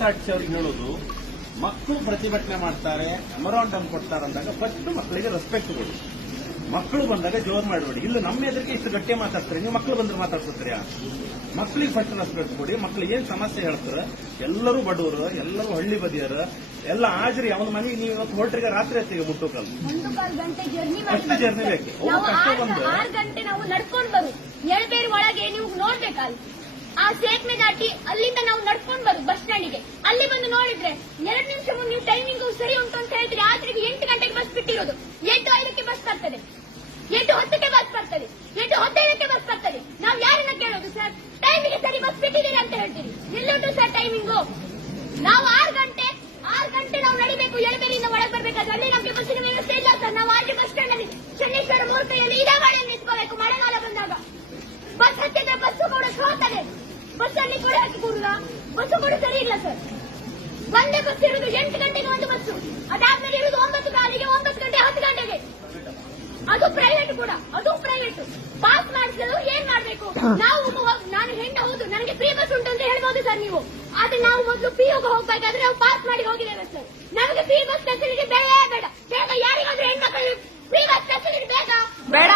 ಸಾಕ್ಷಿ ಅವ್ರಿಗೆ ಹೇಳೋದು, ಮಕ್ಕಳು ಪ್ರತಿಭಟನೆ ಮಾಡ್ತಾರೆ, ಮೆಮೊರಾಂಡಮ್ ಕೊಡ್ತಾರೆ ಅಂದಾಗ ಫಸ್ಟ್ ಮಕ್ಕಳಿಗೆ ರೆಸ್ಪೆಕ್ಟ್ ಕೊಡಿ. ಮಕ್ಕಳು ಬಂದಾಗ ಜೋರ್ ಮಾಡಬೇಡಿ. ಇಲ್ಲ ನಮ್ಮ ಎದುರಿಗೆ ಇಷ್ಟು ಗಟ್ಟಿ ಮಾತಾಡ್ತಾರೆ, ನೀವು ಮಕ್ಕಳು ಬಂದ್ರೆ ಮಾತಾಡ್ತೀರಾ? ಮಕ್ಕಳಿಗೆ ಫಸ್ಟ್ ರೆಸ್ಪೆಕ್ಟ್ ಕೊಡಿ. ಮಕ್ಕಳಿಗೆ ಏನ್ ಸಮಸ್ಯೆ ಹೇಳ್ತಾರೆ, ಎಲ್ಲರೂ ಬಡವರು, ಎಲ್ಲರೂ ಹಳ್ಳಿ ಬದಿಯರು, ಎಲ್ಲ ಹಾಜರಿ. ಅವನ ಮನೆಗೆ ನೀವು ಇವತ್ತು ಹೊರಟ್ರಿಗೆ ರಾತ್ರಿ ಹೊತ್ತಿಗೆ ಮುಟ್ಟೋಕಲ್ಲ, ಅಷ್ಟು ಜರ್ನಿ ಬೇಕು. ಕಷ್ಟ ಬಂದು 6 ಗಂಟೆ ನಾವು ನಡ್ಕೊಂಡು ಬರು ಎಳಬೇರು ಒಳಗೆ ನೀವು ನೋಡ್ಬೇಕಲ್ಲ, ಆ ಸೇತುವೆ ದಾಟಿ ಅಲ್ಲಿಂದ ನಾವು ನಡ್ಕೊಂಡು ಬರು ಬಸ್ ಸ್ಟ್ಯಾಂಡಿಗೆ. ಅಲ್ಲಿ ಬಂದು ನೋಡಿದ್ರೆ 2 ನಿಮಿಷ ಮುಂದೆ ನೀವು ಟೈಮಿಂಗ್ ಸರಿ ಉಂಟು ಅಂತ ಹೇಳ್ತೀರಿ. ಆದ್ರಿಗೆ 8 ಗಂಟೆಗೆ ಬಸ್ ಬಿಟ್ಟಿರೋದು, 8:05ಕ್ಕೆ ಬಸ್ ಬರ್ತದೆ, 8:10ಕ್ಕೆ ಬಸ್ ಬರ್ತದೆ, 8:15ಕ್ಕೆ ಬಸ್ ಬರ್ತದೆ. ನಾವು ಯಾರನ್ನ ಕೇಳೋದು ಸರ್? ಟೈಮಿಗೆ ಸರಿ ಬಸ್ ಬಿಟ್ಟಿದ್ದೀರಿ ಅಂತ ಹೇಳ್ತೀರಿ. ಎಲ್ಲುಂಟು ಸರ್ ಟೈಮಿಂಗು? ನಾವು 6 ಗಂಟೆ ನಾವು ನಡಿಬೇಕು ಎಳಬೇರಿಯಿಂದ ಒಳಗೆ ಬರ್ಬೇಕಾದ್ರೆ. ಅಲ್ಲಿ ನಮಗೆ ಬಸ್ಸಿನ ವ್ಯವಸ್ಥೆ ಇಲ್ಲ ಸರ್. ನಾವು ಆರ್ಜಿ ಬಸ್ ಸ್ಟ್ಯಾಂಡ್ ಅಲ್ಲಿ ಚನ್ನೇಶ್ವರ ಮೂರ್ತಿಯಲ್ಲಿ ಇದೇ ಗಾಡಿಯಲ್ಲಿ ನಿಂತ್ಕೋಬೇಕು. ಮಳೆಗಾಲ ಬಂದಾಗ ಬಸ್ ಹತ್ತಿದ್ರೆ ಬಸ್ಸು ಕೂಡ ಸೋತದೆ. ಬಸ್ ಅಲ್ಲಿ ಕೊಡೆ ಹಾಕಿ ಕೂಡುದ, ಬಸ್ಸು ಕೂಡ ಸರಿ ಇಲ್ಲ ಸರ್. ಒಂದೇ ಬಸ್ ಇರುವುದು 8 ಗಂಟೆಗೆ ಒಂದು ಬಸ್ಸು, ಅದಾದ್ಮೇಲೆ ಇರುವುದು 9 ಕಾಲಿಗೆ, 9 ಗಂಟೆ 10 ಗಂಟೆಗೆ. ಅದು ಪ್ರೈವೇಟ್ ಕೂಡ, ಅದು ಪ್ರೈವೇಟ್. ಪಾಸ್ ಮಾಡಿಸಲು ಏನ್ ಮಾಡ್ಬೇಕು ನಾವು? ನಾನು ಹೆಣ್ಣು ಹೌದು, ನನಗೆ ಫ್ರೀ ಬಸ್ ಉಂಟು ಅಂತ ಹೇಳ್ಬೋದು ಸರ್ ನೀವು. ಆದ್ರೆ ನಾವು ಮೊದಲು ಪಿಯುಗೆ ಹೋಗ್ಬೇಕಾದ್ರೆ ನಾವು ಪಾಸ್ ಮಾಡಿ ಹೋಗಿದ್ದೇವೆ ಸರ್. ನಮಗೆ ಫ್ರೀ ಬಸ್ ಫೆಸಿಲಿಟಿ ಬೇಡವೇ ಬೇಡ. ಬೇಗ ಯಾರಿಗಾದ್ರೂ ಹೆಣ್ಮಕ್ಳು ಫ್ರೀ ಬಸ್ ಫೆಸಿಲಿಟಿ ಬೇಕಾ? ಬೇಡ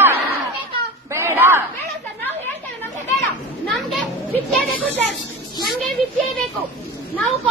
ಬೇಡ ಬೇಡ ಸರ್. ನಾವು ಹೇಳ್ತೇವೆ ನಮ್ಗೆ ಬೇಡ. ನಮ್ಗೆ ವಿದ್ಯೆ ಬೇಕು ಸರ್, ನಮ್ಗೆ ವಿದ್ಯೆ ಬೇಕು. ನಾವು